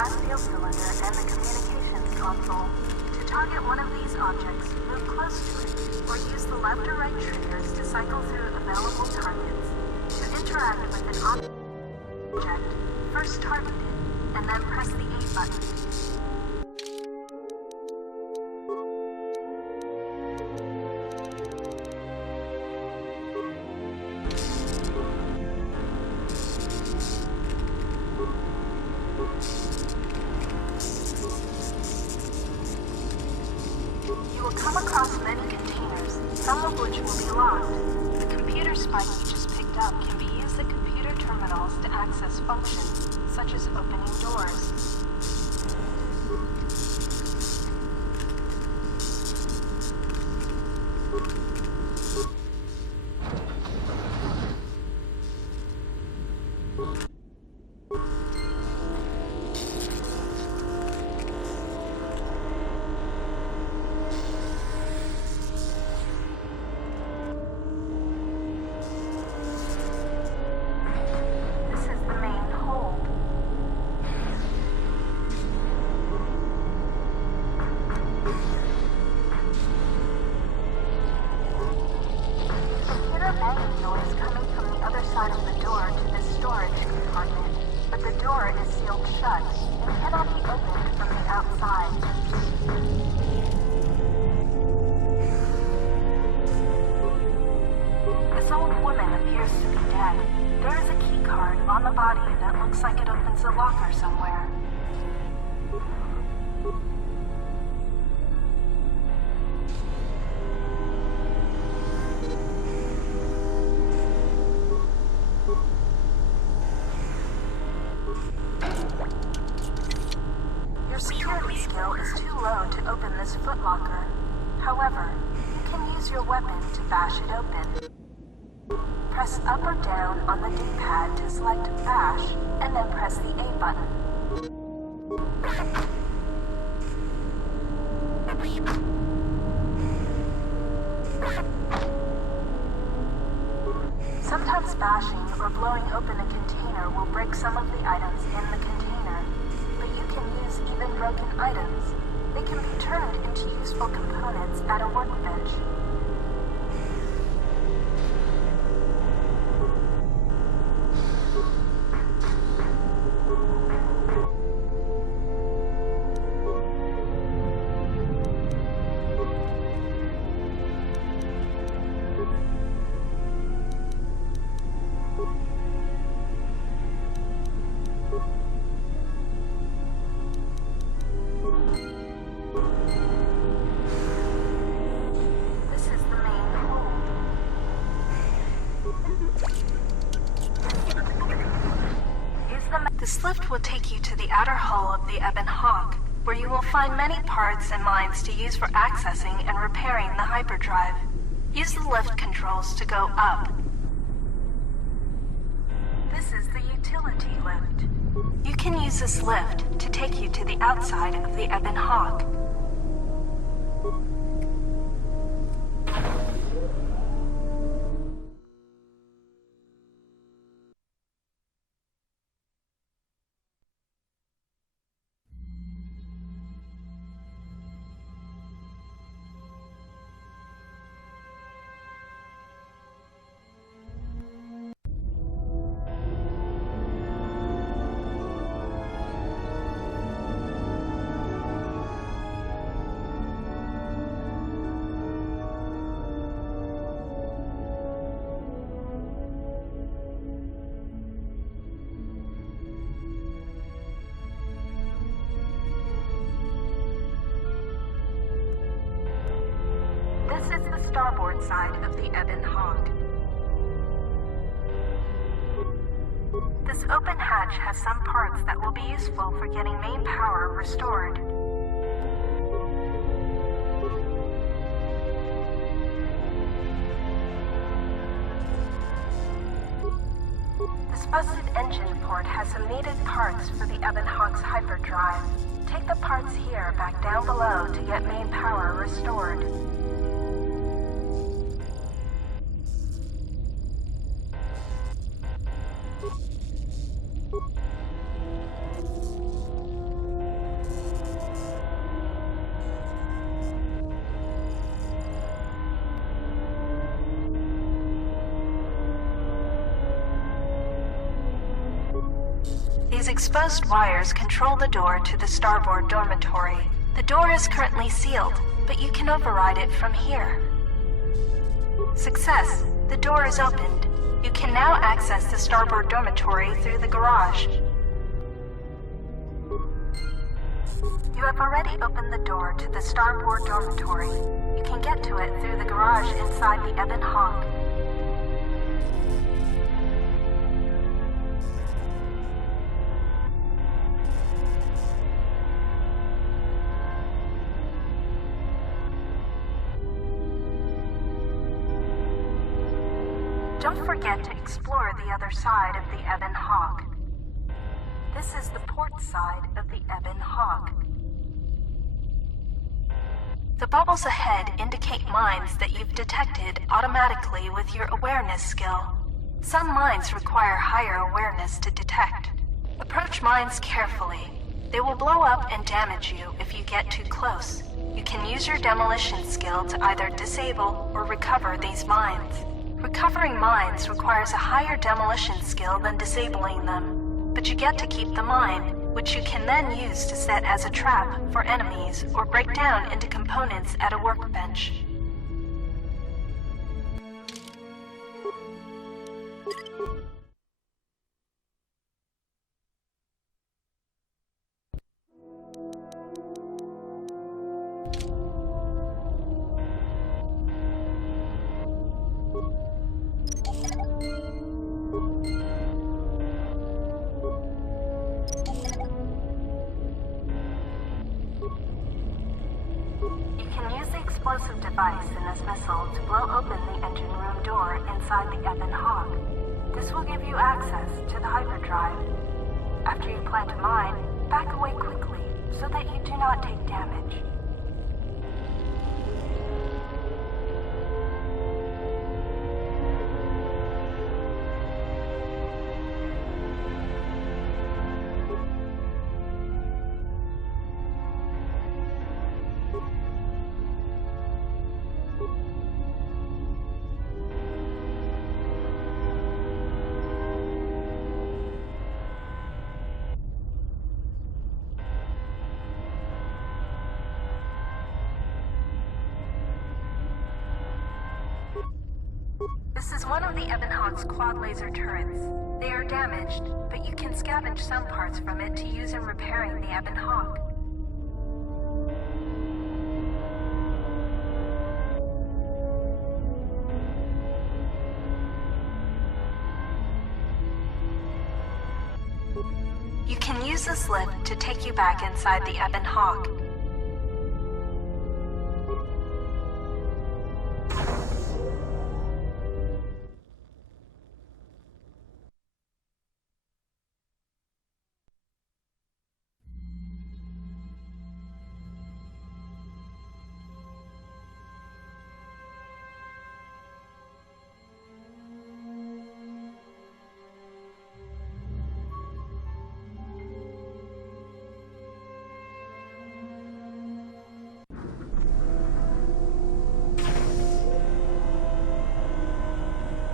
glass seal cylinder and the communications console. To target one of these objects, move close to it, or use the left or right triggers to cycle through available targets. To interact with an object, first target it, and then press the A button. You will come across many containers, some of which will be locked. The computer spike you just picked up can be used at computer terminals to access functions, such as opening doors. Looks like it opens a locker somewhere. Your security skill is too low to open this footlocker. However, you can use your weapon to bash it open. Press up or down on the D-pad to select Bash, and then press the A button. Sometimes bashing or blowing open a container will break some of the items in the container, but you can use even broken items. They can be turned into useful components at a workbench. This lift will take you to the outer hull of the Ebon Hawk, where you will find many parts and mines to use for accessing and repairing the hyperdrive. Use the lift controls to go up. This is the utility lift. You can use this lift to take you to the outside of the Ebon Hawk. This is the starboard side of the Ebon Hawk. This open hatch has some parts that will be useful for getting main power restored. This busted engine port has some needed parts for the Ebon Hawk's hyperdrive. Take the parts here back down below to get main power restored. These exposed wires control the door to the starboard dormitory. The door is currently sealed, but you can override it from here. Success! The door is opened. You can now access the starboard dormitory through the garage. You have already opened the door to the starboard dormitory. You can get to it through the garage inside the Ebon Hawk. Don't forget to explore the other side of the Ebon Hawk. This is the port side of the Ebon Hawk. The bubbles ahead indicate mines that you've detected automatically with your awareness skill. Some mines require higher awareness to detect. Approach mines carefully. They will blow up and damage you if you get too close. You can use your demolition skill to either disable or recover these mines. Recovering mines requires a higher demolition skill than disabling them, but you get to keep the mine, which you can then use to set as a trap for enemies or break down into components at a workbench. Explosive device in this missile to blow open the engine room door inside the Ebon Hawk. This will give you access to the hyperdrive. After you plant a mine, back away quickly so that you do not take damage. This is one of the Ebon Hawk's quad laser turrets. They are damaged, but you can scavenge some parts from it to use in repairing the Ebon Hawk. You can use this lift to take you back inside the Ebon Hawk.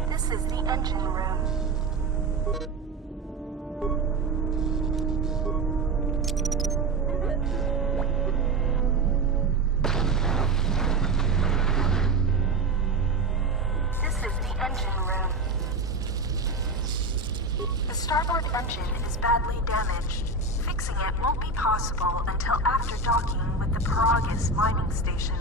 This is the engine room. This is the engine room. The starboard engine is badly damaged. Fixing it won't be possible until after docking with the Paragus mining station.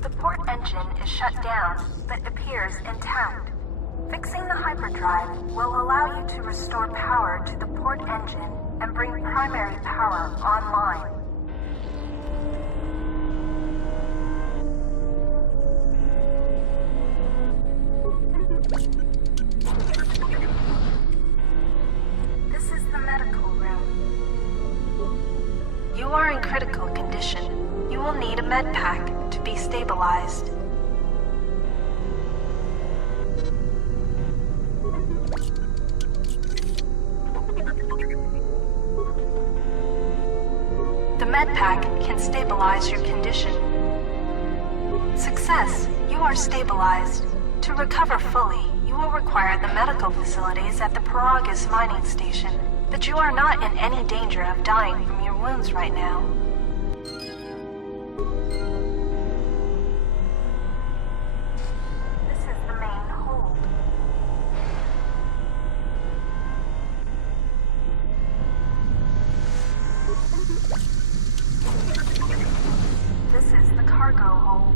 The port engine is shut down, but appears intact. Fixing the hyperdrive will allow you to restore power to the port engine and bring primary power online. This is the medical room. You are in critical condition. You will need a med pack to be stabilized. The med pack can stabilize your condition. Success! You are stabilized. To recover fully, you will require the medical facilities at the Paragus mining station. but you are not in any danger of dying from your wounds right now. This is the main hold. This is the cargo hold.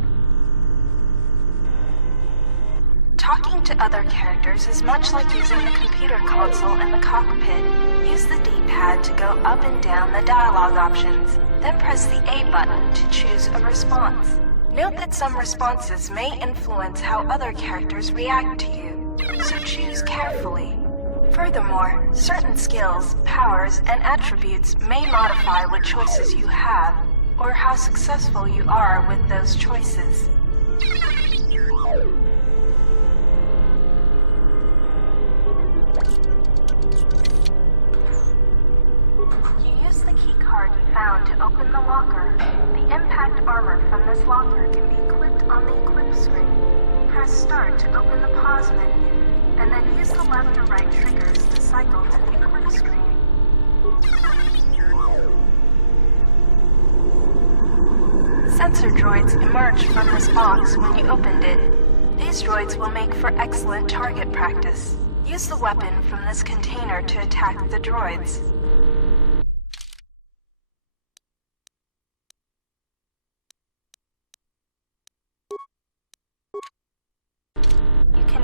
Talking to other characters is much like using the computer console in the cockpit. Use the D-pad to go up and down the dialogue options, then press the A button to choose a response. Note that some responses may influence how other characters react to you, so choose carefully. Furthermore, certain skills, powers, and attributes may modify what choices you have, or how successful you are with those choices. Found to open the locker. The impact armor from this locker can be equipped on the equip screen. Press start to open the pause menu, and then use the left or right triggers to cycle to the equip screen. Sensor droids emerged from this box when you opened it. These droids will make for excellent target practice. Use the weapon from this container to attack the droids.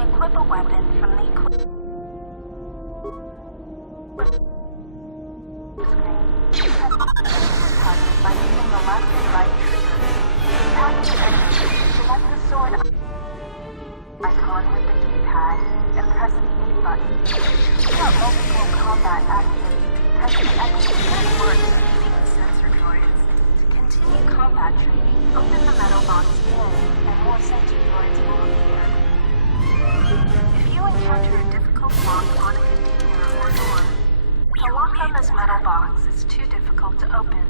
Equip a weapon from the equip screen. Press target by using the left and right triggers. Tap the enemy, select the sword icon with the D-pad, and press the A button. Without multiple combat actions, press the X key for using sensor droids. To continue combat training, open the metal box again, and more sensor droids will appear. If you encounter a difficult lock on a container or door, the lock on this metal box is too difficult to open.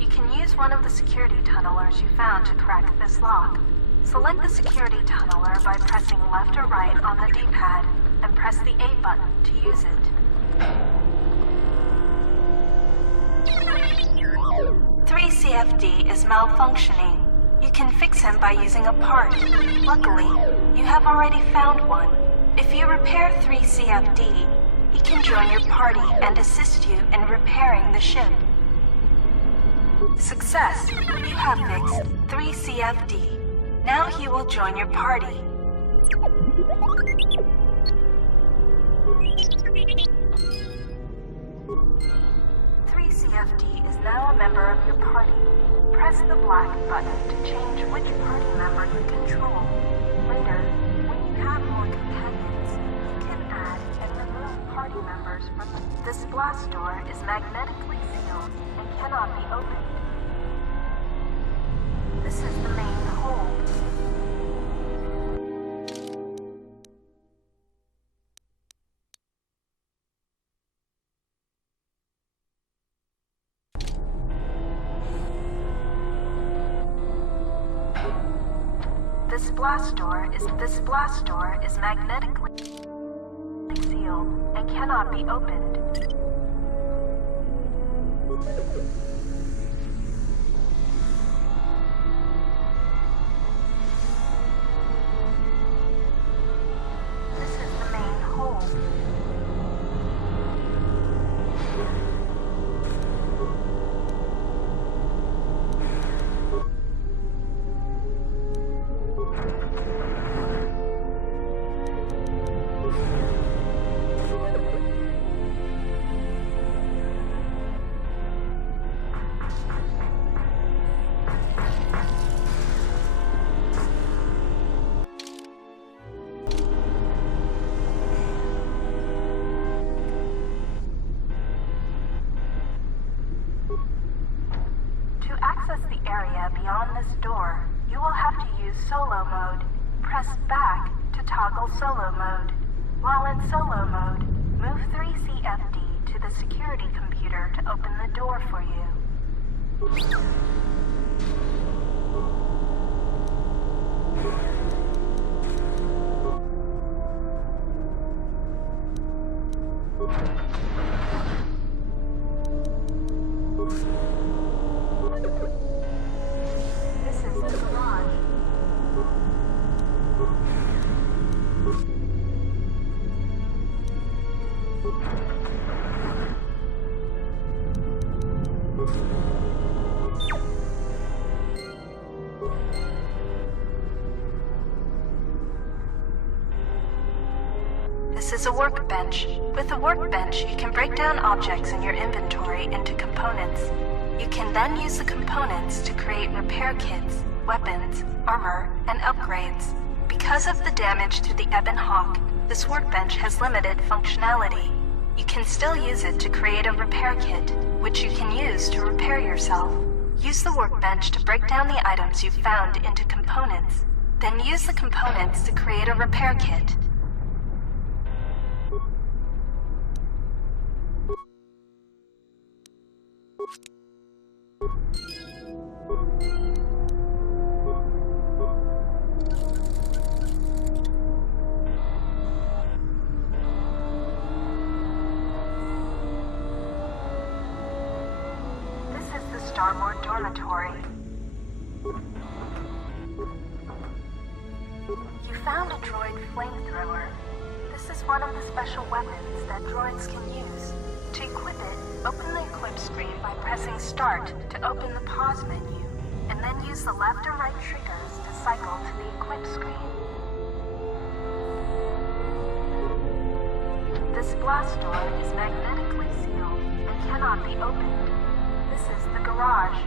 You can use one of the security tunnelers you found to crack this lock. Select the security tunneler by pressing left or right on the D-pad, and press the A button to use it. 3CFD is malfunctioning. You can fix him by using a part. Luckily, you have already found one. If you repair 3CFD, he can join your party and assist you in repairing the ship. Success! You have fixed 3CFD. Now he will join your party. 3CFD is now a member of your party. Press the black button to change which party member you control. Later, when you have more companions, you can add and remove party members from this blast door is magnetically sealed and cannot be opened. This is the main hold. This blast door is magnetically sealed and cannot be opened. This is the main hold. Beyond this door, you will have to use solo mode. Press back to toggle solo mode. While in solo mode, move 3CFD to the security computer to open the door for you. is a workbench. With a workbench, you can break down objects in your inventory into components. You can then use the components to create repair kits, weapons, armor, and upgrades. Because of the damage to the Ebon Hawk, this workbench has limited functionality. You can still use it to create a repair kit, which you can use to repair yourself. Use the workbench to break down the items you've found into components. Then use the components to create a repair kit. Starboard dormitory. You found a droid flamethrower. This is one of the special weapons that droids can use. To equip it, open the equip screen by pressing Start to open the pause menu, and then use the left or right triggers to cycle to the equip screen. This blast door is magnetically sealed and cannot be opened. This is the garage.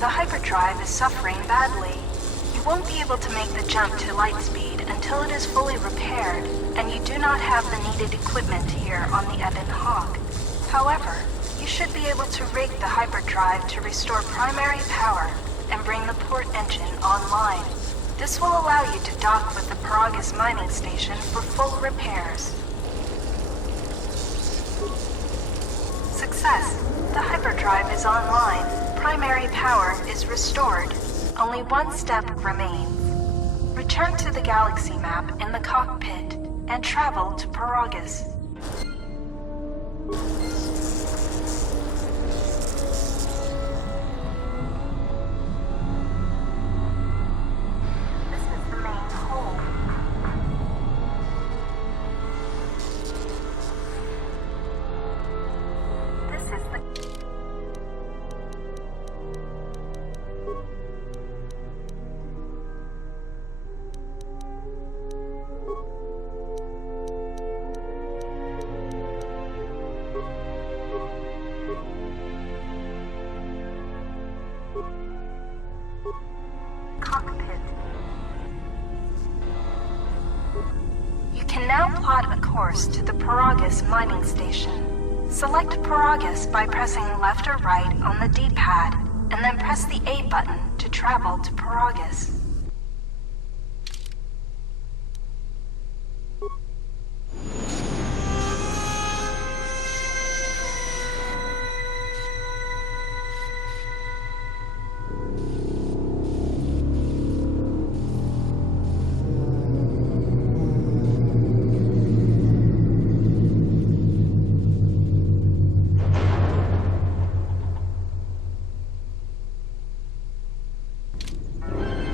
The hyperdrive is suffering badly. You won't be able to make the jump to light speed until it is fully repaired, and you do not have the needed equipment here on the Ebon Hawk. However, you should be able to rig the hyperdrive to restore primary power and bring the port engine online. This will allow you to dock with the Paragus mining station for full repairs. Success! The hyperdrive is online. Primary power is restored. Only one step remains. Return to the galaxy map in the cockpit and travel to Paragus. This is the main hold. This is the cockpit. You can now plot a course to the Paragus mining station. Select Paragus by pressing left or right on the D-pad, and then press the A button to travel to Paragus.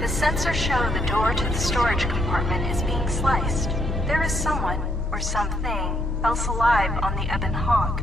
The sensors show the door to the storage compartment is being sliced. There is someone, or something, else alive on the Ebon Hawk.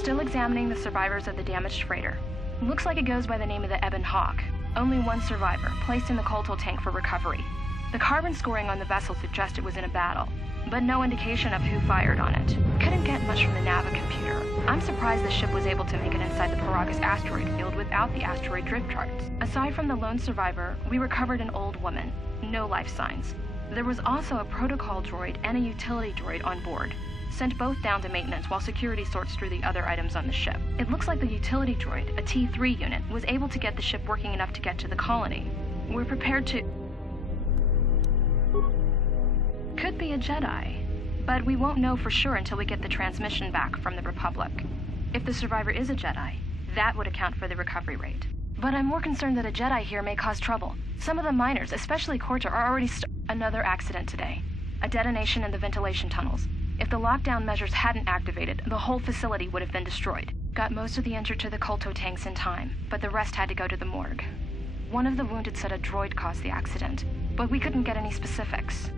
Still examining the survivors of the damaged freighter. Looks like it goes by the name of the Ebon Hawk. Only one survivor, placed in the coltal tank for recovery. The carbon scoring on the vessel suggests it was in a battle, but no indication of who fired on it. Couldn't get much from the Nava computer. I'm surprised the ship was able to make it inside the Paragus asteroid field without the asteroid drift charts. Aside from the lone survivor, we recovered an old woman. No life signs. There was also a protocol droid and a utility droid on board. Sent both down to maintenance while security sorts through the other items on the ship. It looks like the utility droid, a T3 unit, was able to get the ship working enough to get to the colony. We're prepared to... Could be a Jedi, but we won't know for sure until we get the transmission back from the Republic. If the survivor is a Jedi, that would account for the recovery rate. But I'm more concerned that a Jedi here may cause trouble. Some of the miners, especially Corta, are already Another accident today. A detonation in the ventilation tunnels. If the lockdown measures hadn't activated, the whole facility would have been destroyed. Got most of the injured to the colto tanks in time, but the rest had to go to the morgue. One of the wounded said a droid caused the accident, but we couldn't get any specifics.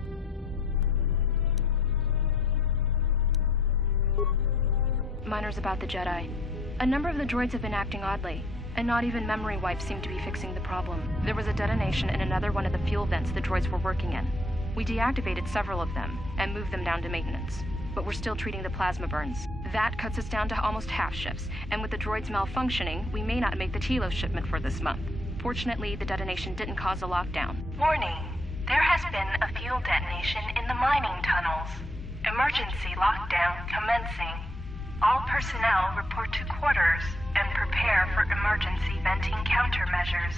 Miners about the Jedi. A number of the droids have been acting oddly, and not even memory wipes seem to be fixing the problem. There was a detonation in another one of the fuel vents the droids were working in. We deactivated several of them and moved them down to maintenance, but we're still treating the plasma burns. That cuts us down to almost half shifts, and with the droids malfunctioning, we may not make the Telos shipment for this month. Fortunately, the detonation didn't cause a lockdown. Warning. There has been a fuel detonation in the mining tunnels. Emergency lockdown commencing. All personnel report to quarters and prepare for emergency venting countermeasures.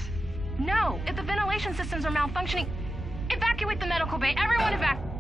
No! If the ventilation systems are malfunctioning, evacuate the medical bay! Everyone evacuate!